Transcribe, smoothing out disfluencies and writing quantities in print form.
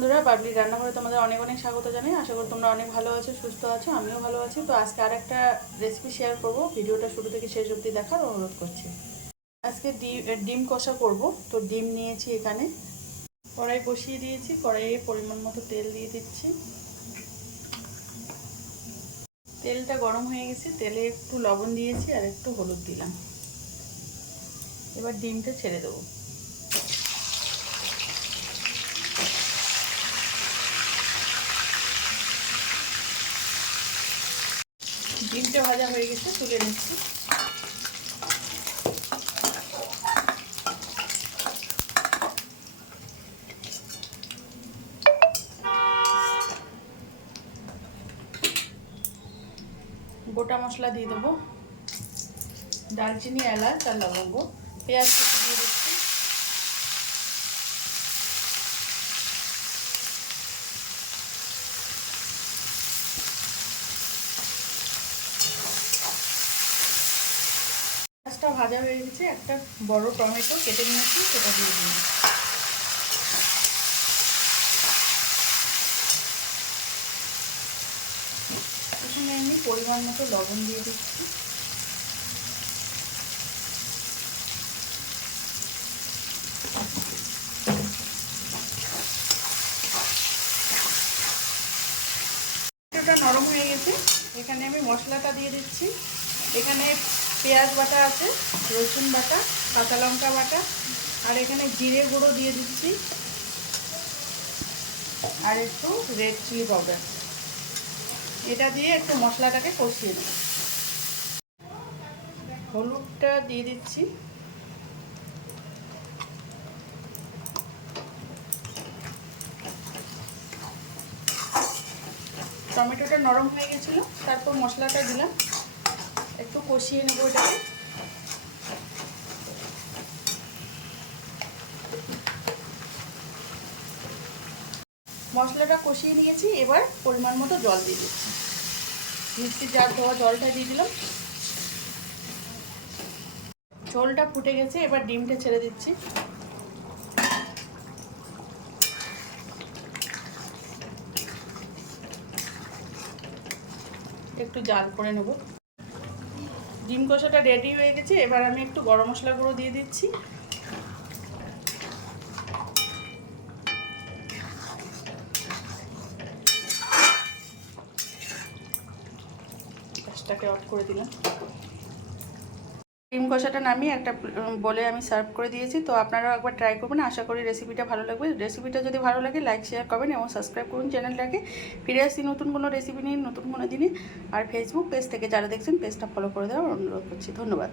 বন্ধুরা, বাবলি রান্নাঘরে তোমাদের অনেক অনেক স্বাগত জানাই। আশা করি তোমরা অনেক ভালো আছো, সুস্থ আছো, আমিও ভালো আছি। তো আজকে আর একটা রেসিপি শেয়ার করব, ভিডিওটা শুরু থেকে শেষ অবধি দেখার অনুরোধ করছি। আজকে ডিম কষা করব। তো ডিম নিয়েছি, এখানে কড়াই বসিয়ে দিয়েছি, কড়াইয়ে পরিমাণ মতো তেল দিয়ে দিচ্ছি। তেলটা গরম হয়ে গেছে, তেলে একটু লবণ দিয়েছি আর একটু হলুদ দিলাম। এবার ডিমটা ছেড়ে দেবো। ডিমটা ভাজা হয়ে গেছে, তুলে নিচ্ছি। গোটা মশলা দিয়ে দেবো, দারচিনি, এলাচ আর লবঙ্গ। পেঁয়াজ কুচি দিয়ে দিচ্ছি। পেঁয়াজটা ভাজা হয়ে গেছে, একটা বড় টমেটো কেটে নিয়েছি, সেটা দিয়ে দিই। এখানে আমি পরিমাণ মতো লবণ দিয়ে দিচ্ছি। টমেটোটা নরম হয়ে গেছে, এখানে আমি মশলাটা দিয়ে দিচ্ছি। এখানে পেঁয়াজ বাটা আছে, রসুন বাটা, কাঁচা লঙ্কা বাটা, আর এখানে জিরে গুঁড়ো দিয়ে দিচ্ছি, আর একটু রেড চিলি পাউডার। এটা দিয়ে একটু মশলাটাকে কষিয়ে নেব। হলুদটা দিয়ে দিচ্ছি। টমেটোটা নরম হয়ে গেছিলো, তারপর মশলাটা দিলাম, একটু কষিয়ে নেবো এটাকে। মশলাটা কষিয়ে নিয়েছি, এবার পরিমাণ মতো জল দিয়ে দিচ্ছি। মিক্সির জার ধোয়া জলটা দিয়ে দিলাম। ঝোলটা ফুটে গেছে, এবার ডিমটা ছেড়ে দিচ্ছি। একটু জাল করে নেব। ডিম কষাটা রেডি হয়ে গেছে, এবার আমি একটু গরম মশলা গুঁড়ো দিয়ে দিচ্ছি। গ্যাসটাকে অফ করে দিলাম। ডিম কষাটা নামিয়ে একটা বলে আমি সার্ভ করে দিয়েছি। তো আপনারাও একবার ট্রাই করবেন, আশা করি রেসিপিটা ভালো লাগবে। রেসিপিটা যদি ভালো লাগে লাইক শেয়ার করবেন এবং সাবস্ক্রাইব করুন চ্যানেলটাকে। ফিরে আসছি নতুন কোনো রেসিপি নিয়ে, নতুন কোনো দিনে। আর ফেসবুক পেজ থেকে যারা দেখছেন পেজটা ফলো করে দেওয়ার অনুরোধ করছি। ধন্যবাদ।